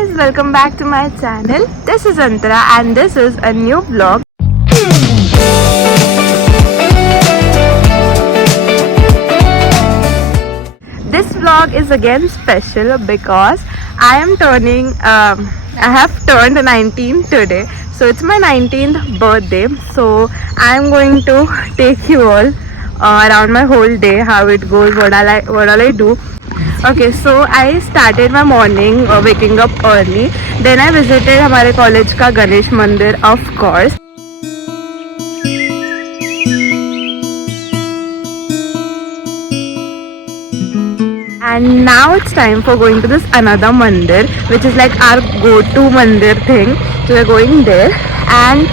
guys, welcome back to my channel. This is Antara and this is a new vlog. This vlog is again special because I have turned 19 today. So it's my 19th birthday. So I'm going to take you all around my whole day, how it goes, what all I do. Okay, so I started my morning waking up early. Then I visited हमारे college का गणेश मंदिर, of course. And now it's time for going to this another mandir, which is like our go-to mandir thing. So we're going there. And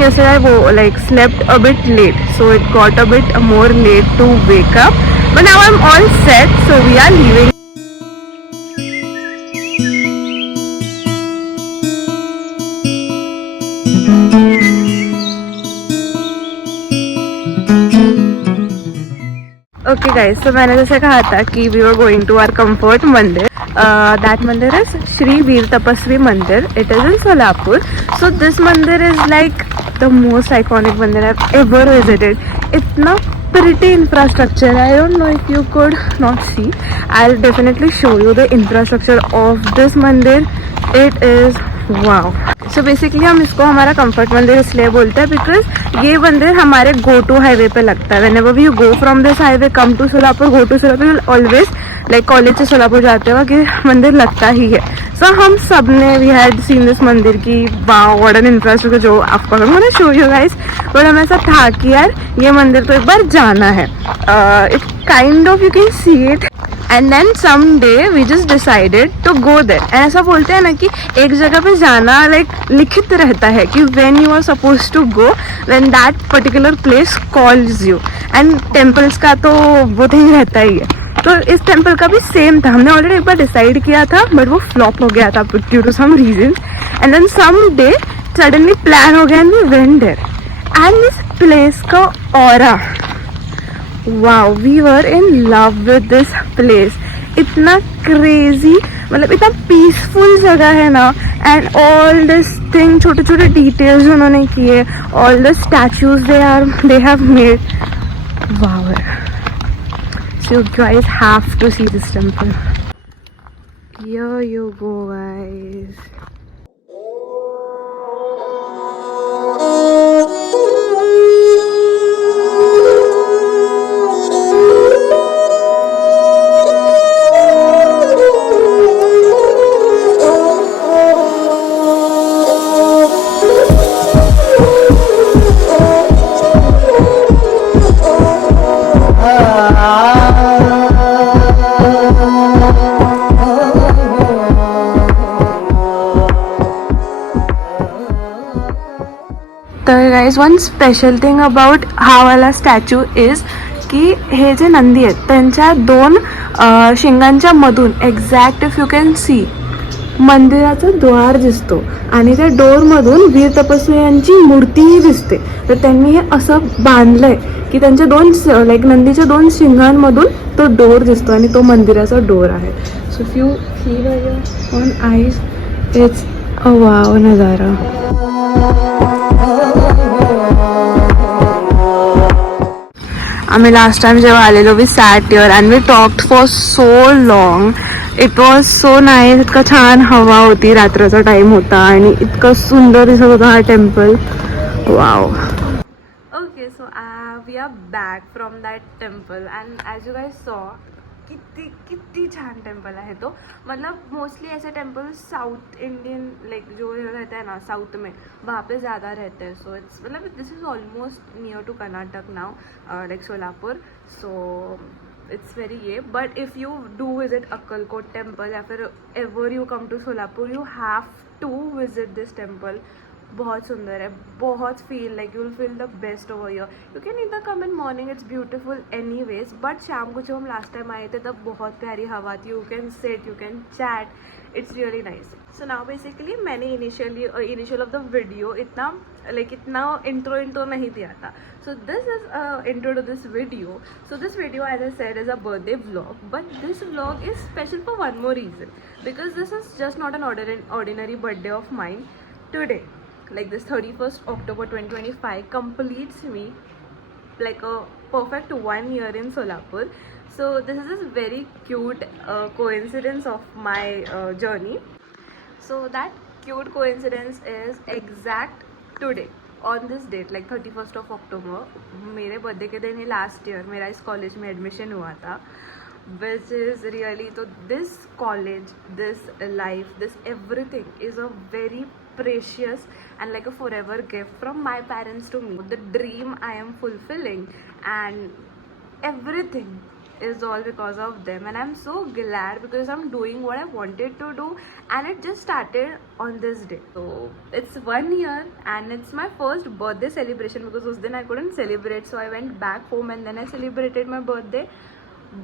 yesterday I slept a bit late, so it got a bit more late to wake up. But now I'm all set, so we are leaving. Okay guys, so मैंने जैसे कहा था कि we were going to our comfort मंदिर. That मंदिर is Shri Veer Tapasvi Mandir. It is in Solapur. So this मंदिर is like the most iconic मंदिर I've ever visited. इतना pretty infrastructure. I don't know if you could not see. I'll definitely show you the infrastructure of this मंदिर. It is wow. So basically हम इसको हमारा comfort मंदिर इसलिए बोलते हैं because ये मंदिर हमारे go to highway पे लगता है. Whenever you go from this highway come to Solapur, go to Solapur, you'll always like college से सोलापुर जाते वक्त ये मंदिर लगता ही है. So हम सब ने we had seen this मंदिर की wow what an infrastructure जो आपको I'm gonna show you guys. but हमें ऐसा था कि यार ये मंदिर तो एक बार जाना है. It kind of you can see it. And then someday we just decided to go there. And ऐसा बोलते हैं ना कि एक जगह पे जाना like लिखित रहता है कि when you are supposed to go, when that particular place calls you. And temples का तो वो तो ही रहता ही है. तो इस टेम्पल का भी सेम था. हमने ऑलरेडी एक बार डिसाइड किया था बट वो फ्लॉप हो गया था due to some reason. And then some day suddenly plan हो गया and we went there. And इस प्लेस का aura, wow, we were in love with this place. इतना crazy, मतलब इतना peaceful जगह है ना. and all this thing, छोटे छोटे details उन्होंने किए, all the statues they have made. wow. So you guys have to see this temple. Here you go guys. तर guys one special thing about हा वाला स्टॅच्यू इज की हे जे नंदी आहेत त्यांच्या दोन शिंगांच्या मधून exact if you can see मंदिराचं द्वार दिसतो आणि त्या डोरमधून वीर तपस्वी यांची मूर्तीही दिसते. तर त्यांनी हे असं बांधलंय की त्यांच्या दोन लाईक नंदीच्या दोन शिंगांमधून तो डोर दिसतो आणि तो मंदिराचा डोर आहे. So if you see on eyes it's a wow नजारा. आम्ही लास्ट टाइम जेव्हा आलेलो we sat here and we talked for so long. It was so nice. इतकं छान हवा होती, रात्राचा टाइम होता आणि इतकं सुंदर दिसत होता हा temple. Wow. Okay, so we are back from that temple and as you guys saw कितनी छान टेम्पल है. तो मतलब मोस्टली ऐसे टेम्पल साउथ इंडियन लाइक जो रहता है ना साउथ में वहाँ पे ज़्यादा रहते हैं. सो इट्स मतलब this is almost near to Karnataka now like Solapur. So it's very ये. But if you do visit Akkalkot temple या फिर ever you come to Solapur you have to visit this temple. बहुत सुंदर है, बहुत feel like you will feel the best over here. You can either come in morning, it's beautiful anyways, but शाम को जब हम लास्ट टाइम आए थे तब बहुत प्यारी हवा थी. You can sit, you can chat, it's really nice. So now basically मैंने इनिशियल ऑफ द वीडियो इतना इंट्रो नहीं दिया था. So this is intro to this video. So this video, as I said, is a birthday vlog, but this vlog is special for one more reason, because this is just not an ordinary birthday of mine. Today, like this 31st October 2025 completes me like a perfect 1 year in Solapur. So this is this very cute coincidence of my journey. So that cute coincidence is exact today on this date, like 31st of October. मेरे birthday के दिन ही last year मेरा इस college में admission हुआ था, which is really, तो this college, this life, this everything is a very precious and like a forever gift from my parents to me. The dream I am fulfilling and everything is all because of them, and I'm so glad because I'm doing what I wanted to do, and it just started on this day. So it's 1 year and it's my first birthday celebration, because उस दिन I couldn't celebrate, so I went back home and then I celebrated my birthday.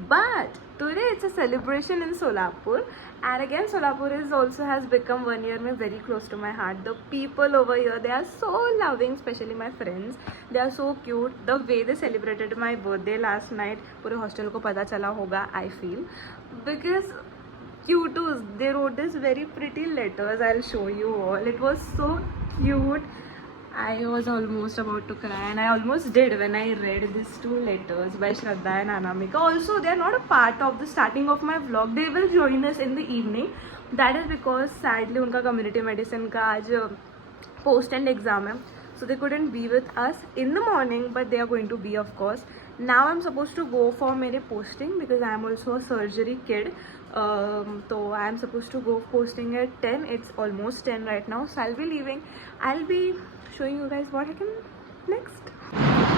But today it's a celebration in Solapur, and again Solapur is also has become 1 year में very close to my heart. The people over here, they are so loving, especially my friends. They are so cute. The way they celebrated my birthday last night, पूरे hostel को पता चला होगा, I feel, because cutos, they wrote this very pretty letters. I'll show you all. It was so cute. I was almost about to cry, and I almost did when I read these 2 letters by Shraddha and Anamika. Also, they are not a part of the starting of my vlog. They will join us in the evening. That is because sadly उनका community medicine का आज post and exam है, so they couldn't be with us in the morning, but they are going to be, of course. Now I'm supposed to go for मेरे posting because I am also a surgery kid. So I am supposed to go posting at 10. It's almost 10 right now, so I'll be leaving. I'll be showing you guys what happened next.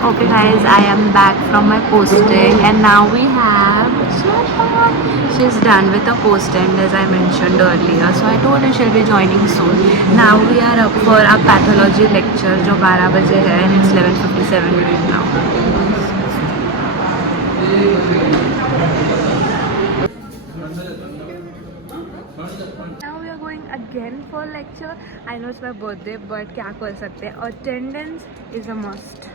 Okay guys, I am back from my posting, and now we have Shraddha. She's done with the post end as I mentioned earlier, so I told her she'll be joining soon. Now we are up for our pathology lecture जो 12 बजे है, and it's 11:57 right now. Now we are going again for lecture. I know it's my birthday, but क्या कर सकते हैं, attendance is a must.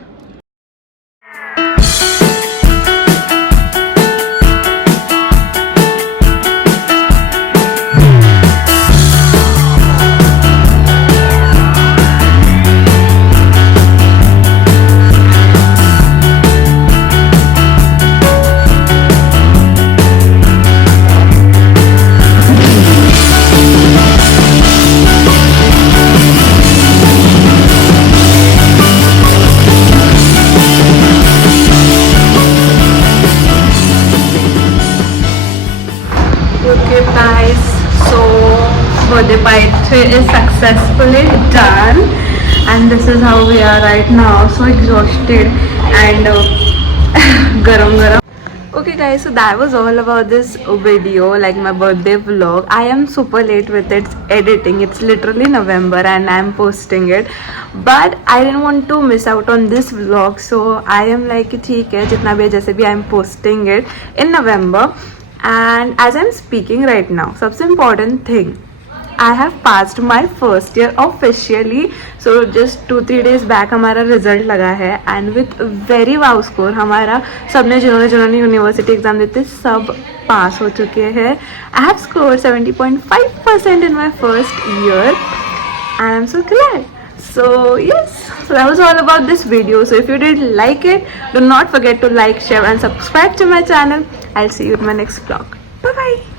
Birthday party is successfully done, and this is how we are right now. So exhausted and garam. Okay guys, so that was all about this video, like my birthday vlog. I am super late with its editing. It's literally November and I'm posting it, but I didn't want to miss out on this vlog, so I am like ठीक है जितना भी है जैसे भी I'm posting it in November. And as I'm speaking right now, सबसे important thing, I have passed my first year officially. So just 2-3 days back हमारा result लगा है, and with very wow score हमारा सबने जिन्होंने यूनिवर्सिटी एग्जाम देते सब पास हो चुके हैं. I have scored 70.5% in my first year, and I'm so glad. So yes, so that was all about this video. So if you did like it, do not forget to like, share and subscribe to my channel. I'll see you in my next vlog. Bye bye.